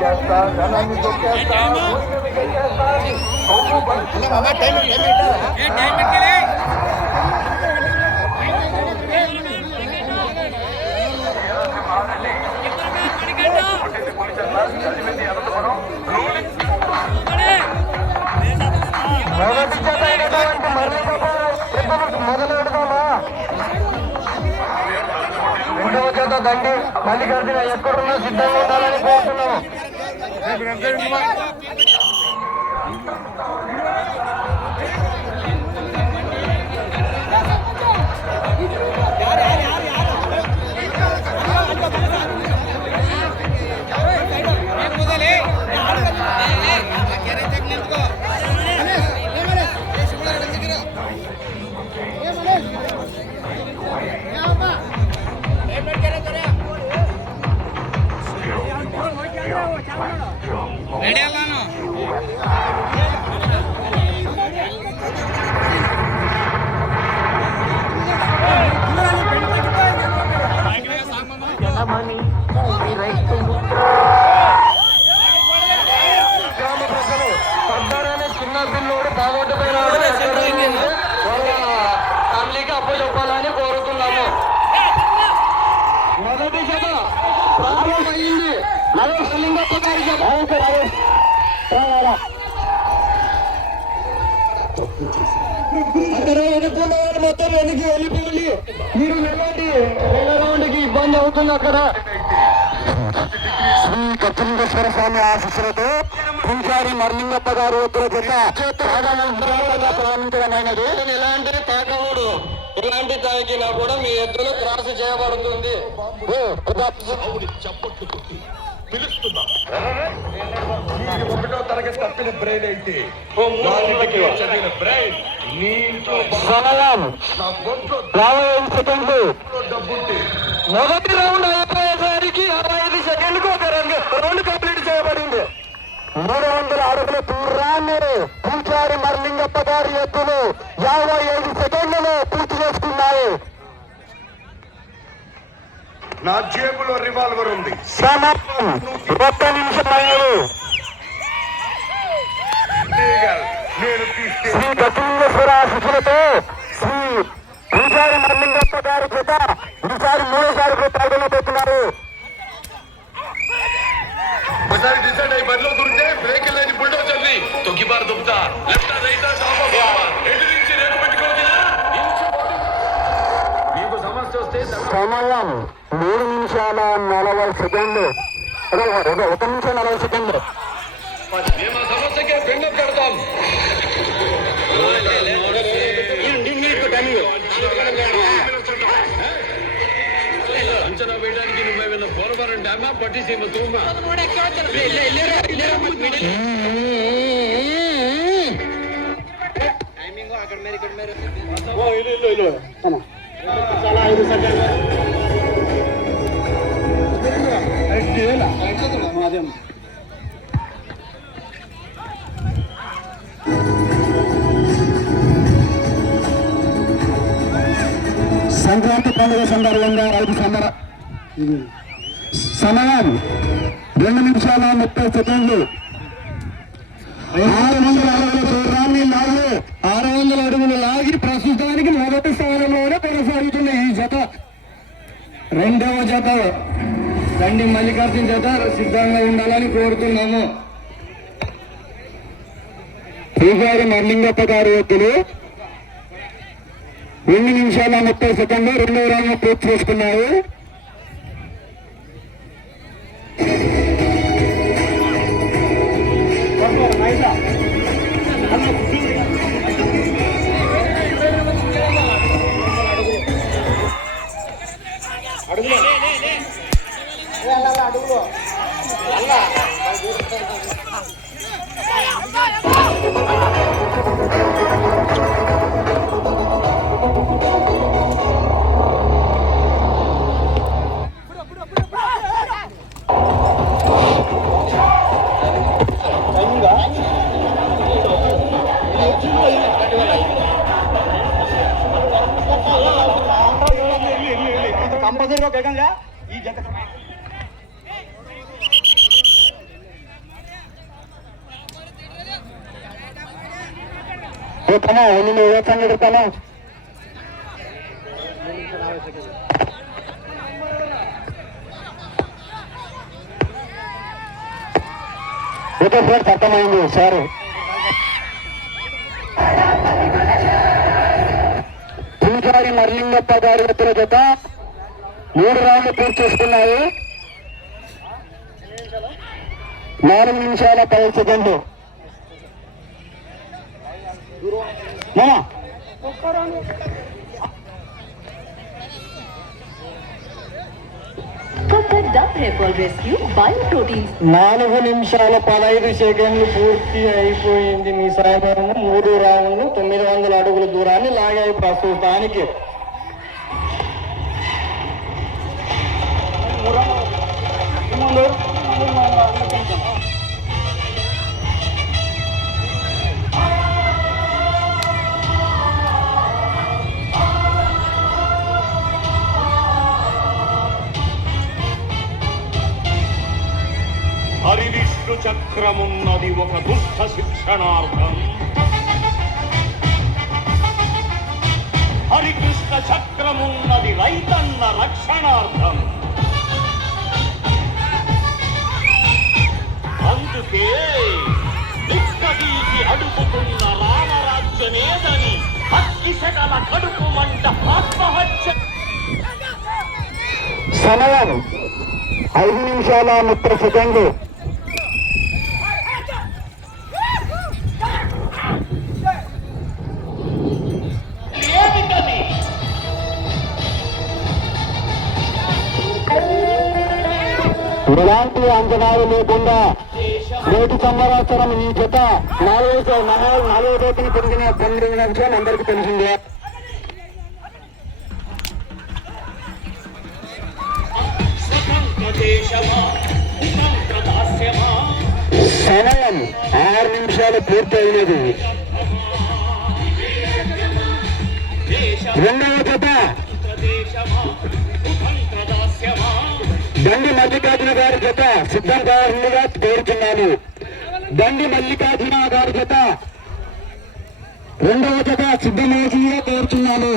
చేస్తా ధనాన్ని తొక్కేస్తా భూమిని మింగేస్తా అని కొమ్ము పలుకుతా. మొదటి జత అయినటువంటి మరణింప ఎప్పుడు మొదలెడదామా రెండవ జత దండి మల్లికార్జున ఎక్కడున్నా సిద్ధంగా ఉండాలని కోరుతున్నాము చెప్పాలని కోరుతున్నాము మొదటి జత ప్రారంభమైంది నరేష్ మొత్తం వెనక్కి వెళ్ళిపోండి మీరు వెళ్ళండి వెళ్ళడానికి ఇబ్బంది అవుతుంది అక్కడ శ్రీ కత్తిలింగేశ్వర స్వామి ఆశీస్సులతో పూజారి మర్లింగప్ప గారు వద్ద జత ప్రారంభించడమైనది ఎలాంటి తాకముడు ఎలాంటి తాకినా కూడా మీ ఎద్దులు క్రాస్ చేయబడుతుంది చప్పట్లు కొట్టి పిలుస్తున్నా. నీది ఒకటో తరగతి తప్పిన బ్రెయిన్ అయితే నాలుగుకి చదివిన బ్రెయిన్ నీ ఇంట్లో సమయం నా బొంట్లో యాభై ఐదు సెకండ్లు డబ్బుంటే మొదటి రౌండ్ నా జేబులో రివాల్వర్ ఉంది. నేను శ్రీ దక్షిణేశ్వర శిశులతో శ్రీ పూజారి మర్లింగప్ప గారి చేత ఈసారి మూడోసారి పాల్గొనబోతున్నారు ఒకసారి డిసైడ్ అయ్యి బరిలో దొరికితే బ్రేక్ లేని బుల్డోజర్ని తొక్కి బారు దుబ్బుతా లెఫ్ట్ రైట్ టాప్ సమయం మూడు నిమిషాల నలభై సెకండ్లు. ఒక నిమిషం నలభై సెకండ్లు. సమస్యకే బెంగ పెడతాం అంచనా వేయడానికి నువ్వేమైనా డ్యామా పట్టిసీమ తూమా సంక్రాంతి పండుగ సందర్భంగా రైతు సమర సమయం రెండు నిమిషాల ముప్పై సెకండ్లు. ఆరు వందల అడుగుల ఆరు వందల అడుగులు లాగి ప్రస్తుతానికి మొదటి స్థానంలోనే కొనసాగుతున్న ఈ జత. రెండవ జత. రండి మల్లికార్జున జత సిద్ధంగా ఉండాలని కోరుతున్నాము. పూజారి మర్లింగప్ప గారి వద్దులు రెండు నిమిషాల ముప్పై సెకండ్లు రెండవ రౌండ్ పూర్తి చేసుకున్నారు కంపల్సరీగా వేగంగా ఈ జగన్ పోతానా నేను ఏ సంగతితాను ఓకే సార్ అర్థమైంది సార్ పూజారి మర్లింగప్ప గారి ఎత్తుల జత. మూడు రౌండ్లు పూర్తి చేసుకున్నాయి. నాలుగు నిమిషాల పది సెకండ్లు. మామా నాలుగు నిమిషాల పదహైదు సెకండ్లు పూర్తి అయిపోయింది మీ సాయంత్రం మూడు రౌండ్లు తొమ్మిది వందల అడుగుల దూరాన్ని లాగాయి ప్రస్తుతానికి. హరివిష్ణు చక్రమున్నది ఒక దుష్ట శిక్షణార్థం. హరికృష్ణ చక్రమున్నది రైతన్న రక్షణార్థం. అందుకే నిక్కదీసి అడుగుతున్న రామరాజ్యమేదని అగ్గి శకల కడుపు మంట ఆత్మహత్య సమయం. ఐదు నిమిషాల ముప్పై సెకండ్లు. ఎలాంటి అంచనాలు లేకుండా నేటి సంవత్సరం ఈ జత నాలుగు నాలుగు రోజున రేపులు పెరిగిన పన్నెండు నిమిషాలు అందరికీ తెలిసిందే. సమయం ఆరు నిమిషాలు పూర్తి అయినది రెండవ జత దండి మల్లికార్జున గారి జత సిద్ధం కావాలిగా కోరుతున్నాను దండి మల్లికార్జున గారి జత రెండవ జత సిద్ధమేజీగా కోరుతున్నాను